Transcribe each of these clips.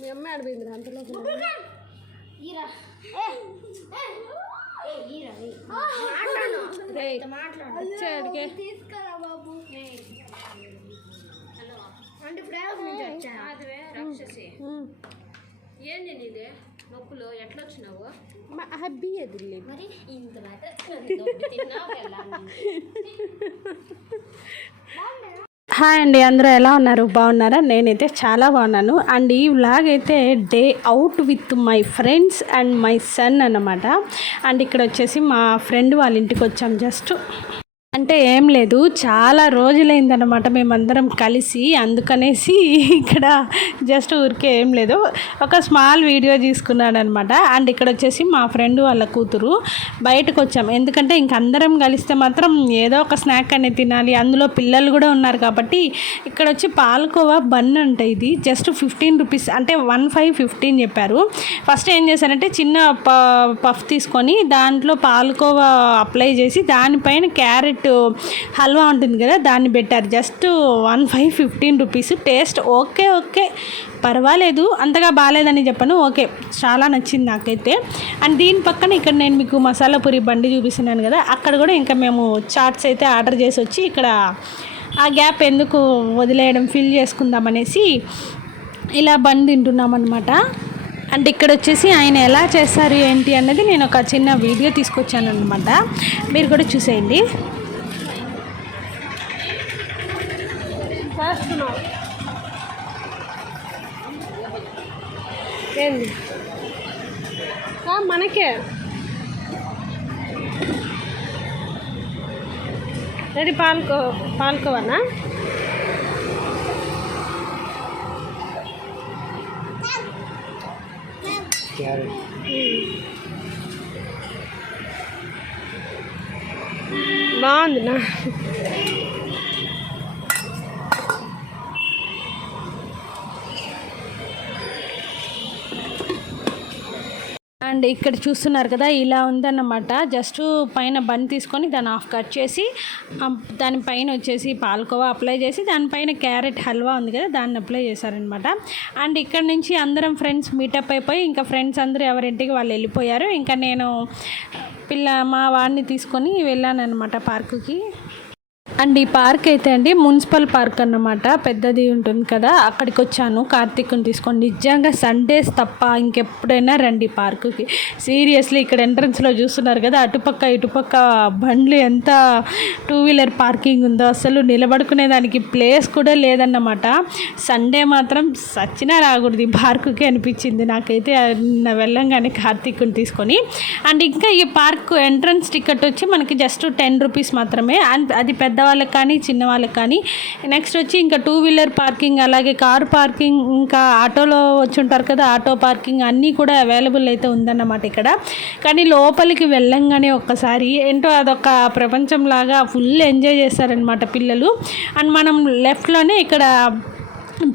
మీ అమ్మ ఆడిపోయింది అంతలో తీసుకురా బాబు. అంటే ప్రయోగం నుంచి వచ్చా రాక్షసి. ఏంది నీదే నొప్పులు ఎట్లా వచ్చినావు? హ్యాపీ ఎదురులే మరి ఇంత హాయ్ అండి, అందరూ ఎలా ఉన్నారు? బాగున్నారా? నేనైతే చాలా బాగున్నాను. అండ్ ఈ వ్లాగ్ అయితే day out with my friends and my son అన్నమాట. అండ్ ఇక్కడ వచ్చేసి మా ఫ్రెండ్ వాళ్ళ ఇంటికి వచ్చాం. జస్ట్ అంటే ఏం లేదు, చాలా రోజులైందన్నమాట మేమందరం కలిసి, అందుకనేసి ఇక్కడ జస్ట్ ఊరికే ఏం లేదు ఒక స్మాల్ వీడియో తీసుకున్నాను అనమాట. అండ్ ఇక్కడ వచ్చేసి మా ఫ్రెండ్ వాళ్ళ కూతురు బయటకు వచ్చాం, ఎందుకంటే ఇంక అందరం కలిస్తే మాత్రం ఏదో ఒక స్నాక్ అనేది తినాలి, అందులో పిల్లలు కూడా ఉన్నారు కాబట్టి. ఇక్కడ వచ్చి పాలకోవా బన్ అంట, ఇది జస్ట్ 15 రూపీస్, అంటే 1/5 చెప్పారు. ఫస్ట్ ఏం చేశారంటే చిన్న పఫ్ తీసుకొని దాంట్లో పాలకోవా అప్లై చేసి దానిపైన క్యారెట్ హల్వా ఉంటుంది కదా దాన్ని పెట్టారు. Just 1/5 rupees. టేస్ట్ ఓకే పర్వాలేదు, అంతగా బాగాలేదని చెప్పను, ఓకే చాలా నచ్చింది నాకైతే. అండ్ దీని పక్కన ఇక్కడ నేను మీకు మసాలా పూరి బండి చూపిస్తున్నాను కదా, అక్కడ కూడా ఇంకా మేము చాట్స్ అయితే ఆర్డర్ చేసి వచ్చి ఇక్కడ ఆ గ్యాప్ ఎందుకు వదిలేయడం, ఫిల్ చేసుకుందామనేసి ఇలా బండి తింటున్నాం అనమాట. అండ్ ఇక్కడ వచ్చేసి ఆయన ఎలా చేస్తారు ఏంటి అన్నది నేను ఒక చిన్న వీడియో తీసుకొచ్చాను అనమాట, మీరు కూడా చూసేయండి. ఏంది మనకే రెడీ పాల్కోవనా? బాగుంది నా. అండ్ ఇక్కడ చూస్తున్నారు కదా ఇలా ఉందన్నమాట. జస్ట్ పైన బన్ తీసుకొని దాన్ని హాఫ్ కట్ చేసి దానిపైన వచ్చేసి పాలకోవా అప్లై చేసి దానిపైన క్యారెట్ హల్వా ఉంది కదా దాన్ని అప్లై చేశారనమాట. అండ్ ఇక్కడ నుంచి అందరం ఫ్రెండ్స్ మీటప్ అయిపోయి ఇంకా ఫ్రెండ్స్ అందరూ ఎవరింటికి వాళ్ళు వెళ్ళిపోయారు. ఇంకా నేను మా వాడిని తీసుకొని వెళ్ళాను అనమాట పార్కుకి. అండ్ ఈ పార్క్ అయితే అండి మున్సిపల్ పార్క్ అన్నమాట, పెద్దది ఉంటుంది కదా, అక్కడికి వచ్చాను కార్తీక్ని తీసుకొని. నిజంగా సండేస్ తప్ప ఇంకెప్పుడైనా రండి పార్కుకి, సీరియస్లీ. ఇక్కడ ఎంట్రన్స్లో చూస్తున్నారు కదా అటుపక్క ఇటుపక్క బండ్లు ఎంత 2 వీలర్ పార్కింగ్ ఉందో, అసలు నిలబడుకునే దానికి ప్లేస్ కూడా లేదన్నమాట. సండే మాత్రం సచ్చినా రాకూడదు పార్కుకి అనిపించింది నాకైతే వెళ్ళంగానే కార్తీక్ని తీసుకొని. అండ్ ఇంకా ఈ పార్క్ ఎంట్రన్స్ టికెట్ వచ్చి మనకి జస్ట్ 10 రూపీస్ మాత్రమే. అండ్ అది పెద్దవాళ్ళకి కానీ చిన్న వాళ్ళకి కానీ. నెక్స్ట్ వచ్చి ఇంకా 2 వీలర్ పార్కింగ్, అలాగే కార్ పార్కింగ్, ఇంకా ఆటోలో వచ్చి ఉంటారు కదా ఆటో పార్కింగ్ అన్నీ కూడా అవైలబుల్ అయితే ఉందన్నమాట ఇక్కడ. కానీ లోపలికి వెళ్ళంగానే ఒక్కసారి ఏంటో అదొక ప్రపంచంలాగా ఫుల్ ఎంజాయ్ చేస్తారనమాట పిల్లలు. అండ్ మనం లెఫ్ట్లోనే ఇక్కడ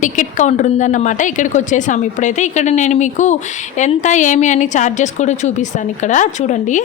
టికెట్ కౌంటర్ ఉందన్నమాట, ఇక్కడికి వచ్చేసాము ఇప్పుడైతే. ఇక్కడ నేను మీకు ఎంత ఏమి అని ఛార్జెస్ కూడా చూపిస్తాను, ఇక్కడ చూడండి.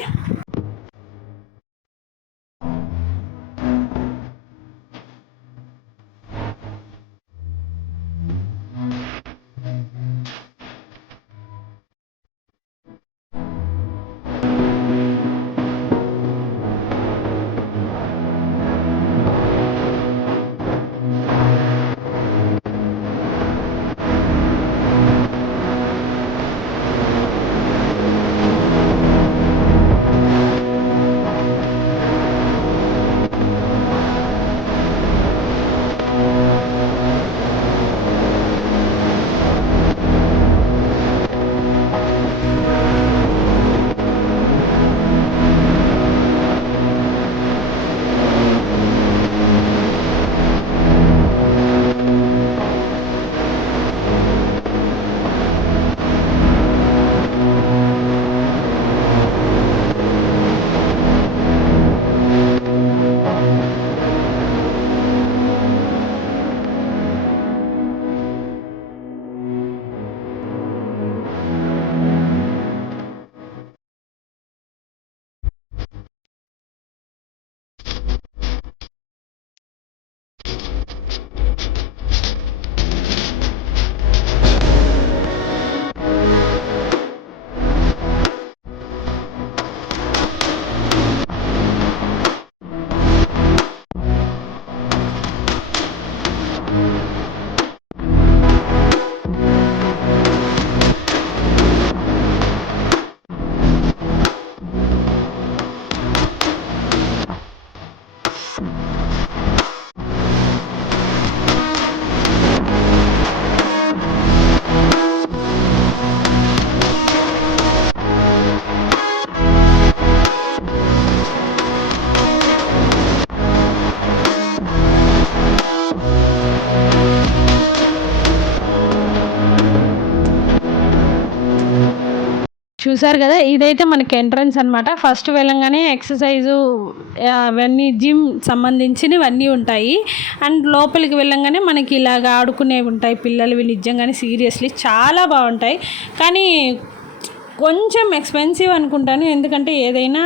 చూసారు కదా, ఇదైతే మనకి ఎంట్రన్స్ అనమాట. ఫస్ట్ వెళ్ళంగానే ఎక్సర్సైజు అవన్నీ జిమ్ సంబంధించినవన్నీ ఉంటాయి. అండ్ లోపలికి వెళ్ళంగానే మనకి ఇలాగ ఆడుకునేవి ఉంటాయి పిల్లలవి. నిజంగానే సీరియస్లీ చాలా బాగుంటాయి. కానీ కొంచెం ఎక్స్పెన్సివ్ అనుకుంటాను, ఎందుకంటే ఏదైనా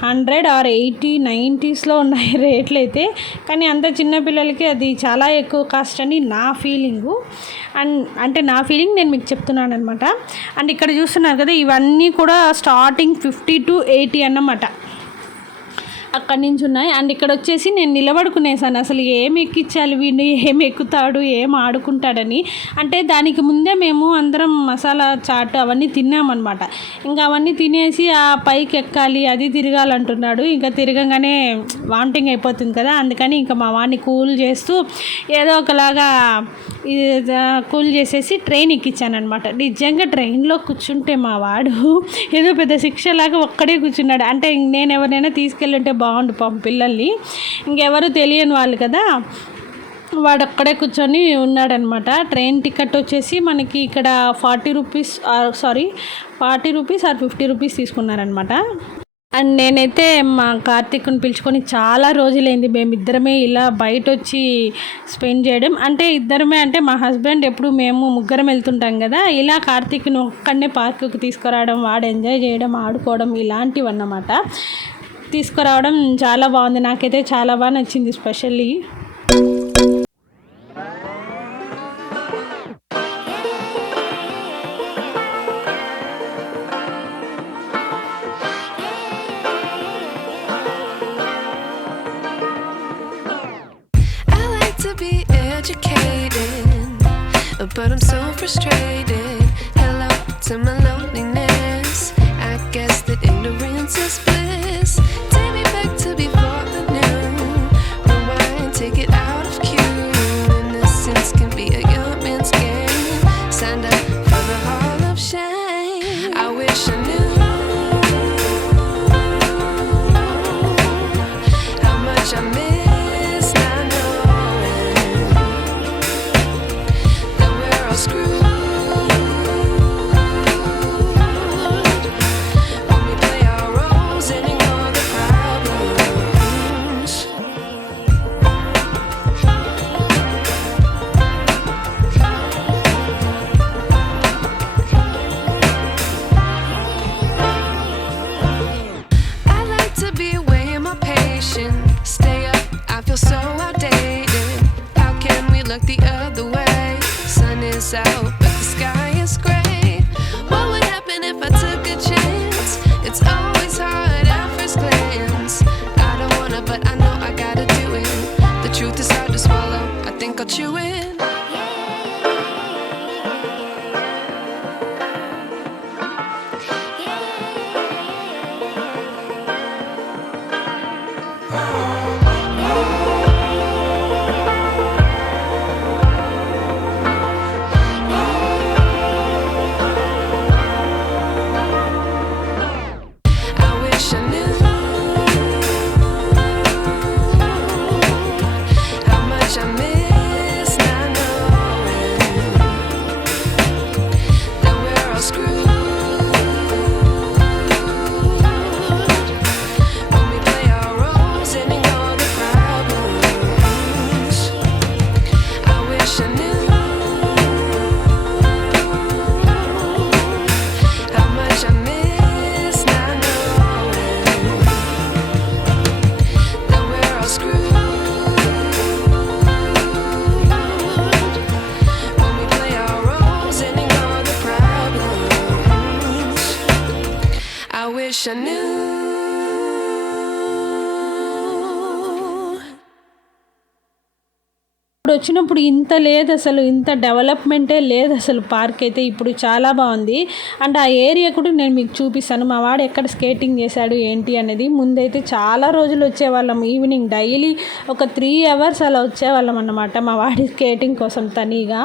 100 ఆర్ 80 90స్లో ఉన్నాయి రేట్లు అయితే. కానీ అంత చిన్న పిల్లలకి అది చాలా ఎక్కువ కాస్ట్ అని నా ఫీలింగు. అండ్ అంటే నా ఫీలింగ్ నేను మీకు చెప్తున్నాను అనమాట. అండ్ ఇక్కడ చూస్తున్నారు కదా, ఇవన్నీ కూడా స్టార్టింగ్ 50 to 80 అన్నమాట. అక్కడి నుంచి ఉన్నాయి. అండ్ ఇక్కడ వచ్చేసి నేను నిలబడుకునేసాను, అసలు ఏం ఎక్కించాలి వీడిని, ఏం ఎక్కుతాడు, ఏం ఆడుకుంటాడని. అంటే దానికి ముందే మేము అందరం మసాలా చాట్ అవన్నీ తిన్నామన్నమాట. ఇంకా అవన్నీ తినేసి ఆ పైకి ఎక్కాలి, అది తిరగాలంటున్నాడు. ఇంకా తిరగంగానే వామిటింగ్ అయిపోతుంది కదా, అందుకని ఇంకా మా వాడిని కూల్ చేస్తూ ఏదో ఒకలాగా కూల్ చేసేసి ట్రైన్ ఎక్కించానమాట. నిజంగా ట్రైన్లో కూర్చుంటే మా వాడు ఏదో పెద్ద శిక్షలాగా ఒక్కడే కూర్చున్నాడు. అంటే నేను ఎవరినైనా తీసుకెళ్ళుంటే బాగుండు పాపం పిల్లల్ని, ఇంకెవరు తెలియని వాళ్ళు కదా, వాడు అక్కడే కూర్చొని ఉన్నాడనమాట. ట్రైన్ టికెట్ వచ్చేసి మనకి ఇక్కడ 40 రూపీస్ ఆర్ 50 రూపీస్ తీసుకున్నారనమాట. అండ్ నేనైతే మా కార్తీక్ని పిలుచుకొని చాలా రోజులైంది మేమిద్దరమే ఇలా బయట వచ్చి స్పెండ్ చేయడం. అంటే ఇద్దరమే అంటే మా హస్బెండ్ ఎప్పుడు మేము ముగ్గురం వెళ్తుంటాం కదా, ఇలా కార్తీక్ని ఒక్కడనే పార్కుకి తీసుకురావడం, వాడు ఎంజాయ్ చేయడం, ఆడుకోవడం ఇలాంటివి అన్నమాట. తీసుకురావడం చాలా బాగుంది, నాకైతే చాలా బాగా నచ్చింది specially. But I'm so frustrated. Hello to my loneliness. I guess that ignorance is bliss. Take me back to before I knew. Rewind, take it out of cue. Innocence can be a young man's game. Signed up for the hall of shame. I wish I knew how much I miss not knowing that we're all screwed when we play our roles and ignore the problems. I like to be away in my patience. Stay up, I feel so outdated. How can we look the other way? Sun is out, but the sky is gray. What would happen if I took a chance? It's always hard at first glance. I don't wanna, but I know I gotta do it. The truth is hard to swallow, I think I'll chew it. I wish I knew how much I miss not knowing that we're all screwed when we play our roles and ignore the problems. I wish I knew how much I miss not knowing that we're all screwed when we play our roles and ignore the problems. I wish I knew. ఇప్పుడు వచ్చినప్పుడు ఇంత లేదు అసలు, ఇంత డెవలప్మెంటే లేదు అసలు. Park అయితే ఇప్పుడు చాలా బాగుంది. అండ్ ఆ ఏరియా కూడా నేను మీకు చూపిస్తాను, మా వాడు ఎక్కడ స్కేటింగ్ చేశాడు ఏంటి అనేది. ముందైతే చాలా రోజులు వచ్చేవాళ్ళం, ఈవినింగ్ డైలీ ఒక 3 hours అలా వచ్చేవాళ్ళం అన్నమాట మా వాడి స్కేటింగ్ కోసం తనీగా.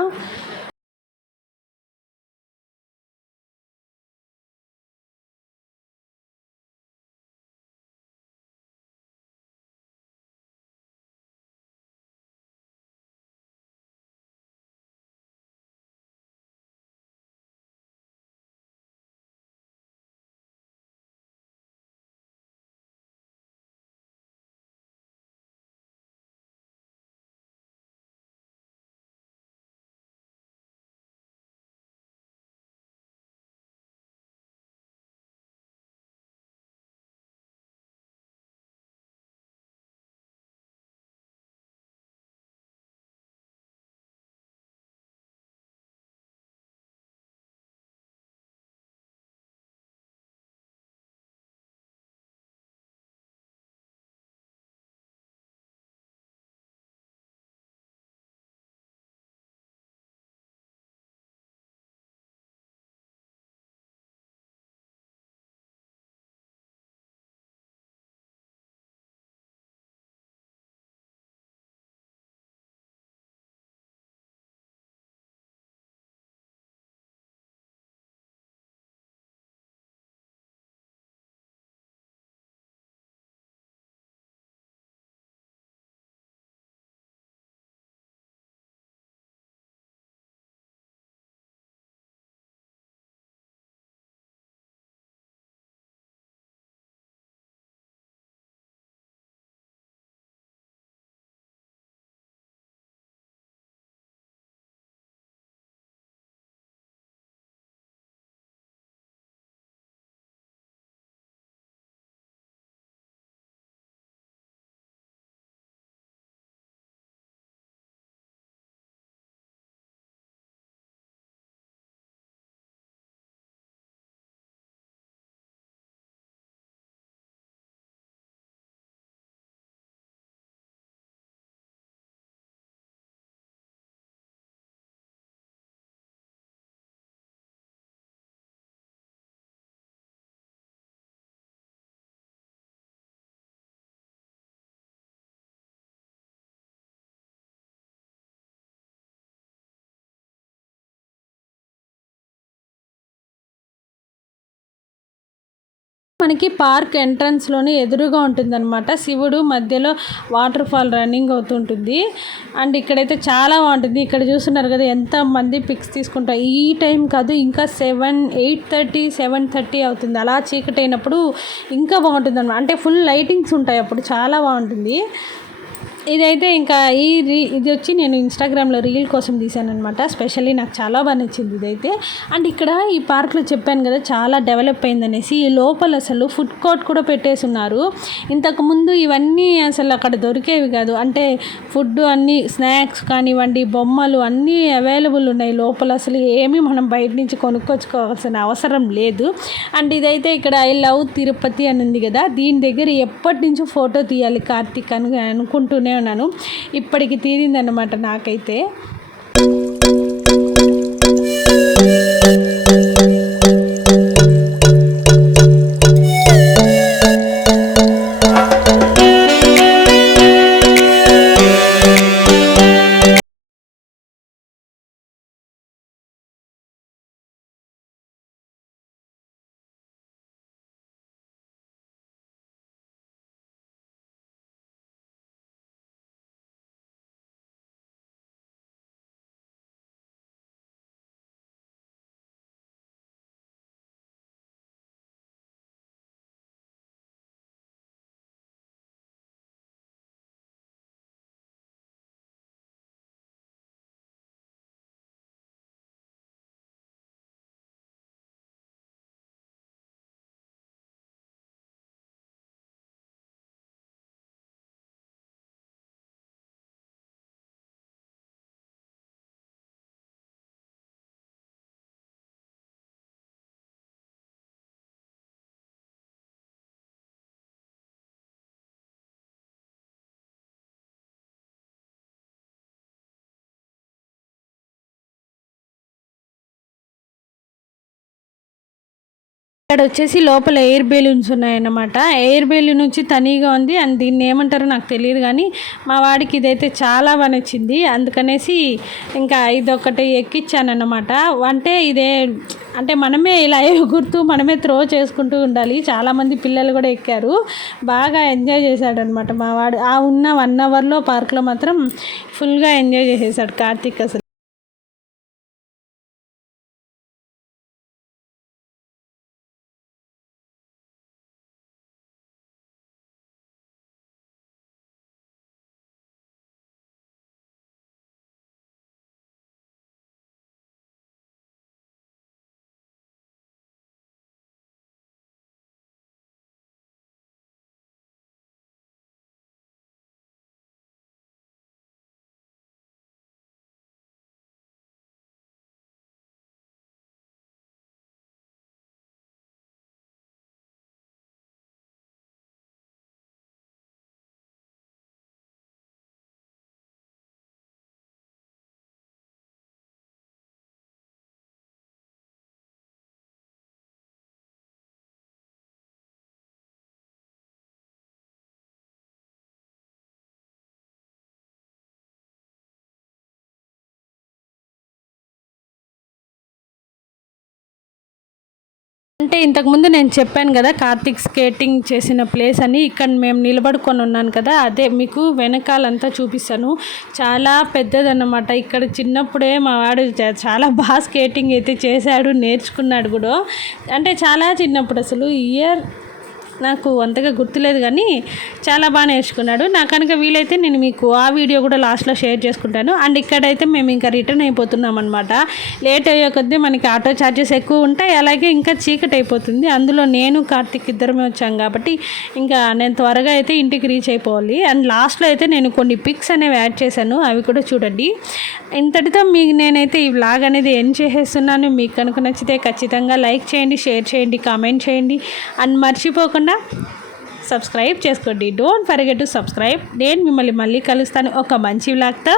మనకి పార్క్ ఎంట్రన్స్లోనే ఎదురుగా ఉంటుందన్నమాట. శివుడు మధ్యలో వాటర్ ఫాల్ రన్నింగ్ అవుతుంటుంది. అండ్ ఇక్కడైతే చాలా బాగుంటుంది. ఇక్కడ చూస్తున్నారు కదా ఎంతమంది పిక్స్ తీసుకుంటారు. ఈ టైం కాదు, ఇంకా 8:30 7:30 అవుతుంది. అలా చీకటి అయినప్పుడు ఇంకా బాగుంటుంది అన్నమాట. అంటే ఫుల్ లైటింగ్స్ ఉంటాయి అప్పుడు, చాలా బాగుంటుంది. ఇదైతే ఇంకా ఇది వచ్చి నేను ఇన్స్టాగ్రామ్లో రీల్ కోసం తీసాను అనమాట. స్పెషల్లీ నాకు చాలా బాగా నచ్చింది ఇదైతే. అండ్ ఇక్కడ ఈ పార్క్లో చెప్పాను కదా చాలా డెవలప్ అయిందనేసి, ఈ లోపల అసలు ఫుడ్ కోర్ట్ కూడా పెట్టేసి ఉన్నారు. ఇంతకుముందు ఇవన్నీ అసలు అక్కడ దొరికేవి కాదు. అంటే ఫుడ్ అన్నీ, స్నాక్స్ కానివ్వండి, బొమ్మలు అన్నీ అవైలబుల్ ఉన్నాయి లోపల. అసలు ఏమీ మనం బయట నుంచి కొనుక్కొచ్చుకోవాల్సిన అవసరం లేదు. అండ్ ఇదైతే ఇక్కడ ఐ లవ్ తిరుపతి అని ఉంది కదా, దీని దగ్గర ఎప్పటి నుంచో ఫోటో తీయాలి కార్తీక్ అని అనుకుంటూనే ఉన్నాను. ఇప్పటికి తీరిందన్నమాట నాకైతే. ఇక్కడ వచ్చేసి లోపల ఎయిర్ బెలూన్స్ ఉన్నాయన్నమాట. ఎయిర్ బెలూన్ నుంచి తనీగా ఉంది. అండ్ దీన్ని ఏమంటారో నాకు తెలియదు, కానీ మా వాడికి ఇదైతే చాలా బాగా నచ్చింది. అందుకనేసి ఇంకా ఇదొకటి ఎక్కించానన్నమాట. అంటే అంటే మనమే ఇలా ఎగురుతూ మనమే త్రో చేసుకుంటూ ఉండాలి. చాలామంది పిల్లలు కూడా ఎక్కారు, బాగా ఎంజాయ్ చేశాడనమాట మా వాడు. ఆ ఉన్న 1 అవర్లో పార్క్లో మాత్రం ఫుల్గా ఎంజాయ్ చేసేసాడు కార్తీక్ అసలు. అంటే ఇంతకుముందు నేను చెప్పాను కదా కార్తీక్ స్కేటింగ్ చేసిన ప్లేస్ అని. ఇక్కడ మేము నిలబడుకొని ఉన్నాను కదా, అదే మీకు వెనకాలంతా చూపిస్తాను. చాలా పెద్దదన్నమాట. ఇక్కడ చిన్నప్పుడే మా వాడు చాలా బాగా స్కేటింగ్ అయితే చేశాడు, నేర్చుకున్నాడు కూడా. అంటే చాలా చిన్నప్పుడు, అసలు ఇయర్ నాకు అంతగా గుర్తులేదు, కానీ చాలా బాగా నేర్చుకున్నాడు. నాకు కనుక వీలైతే నేను మీకు ఆ వీడియో కూడా లాస్ట్లో షేర్ చేసుకుంటాను. అండ్ ఇక్కడైతే మేము ఇంకా రిటర్న్ అయిపోతున్నాం అనమాట. లేట్ అయ్యే కొద్దీ మనకి ఆటో ఛార్జెస్ ఎక్కువ ఉంటాయి, అలాగే ఇంకా చీకటి అయిపోతుంది. అందులో నేను కార్తీక్ ఇద్దరమే వచ్చాం కాబట్టి ఇంకా నేను త్వరగా అయితే ఇంటికి రీచ్ అయిపోవాలి. అండ్ లాస్ట్లో అయితే నేను కొన్ని పిక్స్ అనేవి యాడ్ చేశాను, అవి కూడా చూడండి. ఇంతటితో మీకు నేనైతే ఈ వ్లాగ్ అనేది ఎండ్ చేసేస్తున్నాను. మీకు కనుక నచ్చితే ఖచ్చితంగా లైక్ చేయండి, షేర్ చేయండి, కామెంట్ చేయండి. అండ్ మర్చిపోకుండా సబ్స్క్రైబ్ చేసుకోండి. Don't forget to subscribe. నేను మిమ్మల్ని మళ్ళీ కలుస్తాను ఒక మంచి వ్లాగ్తో.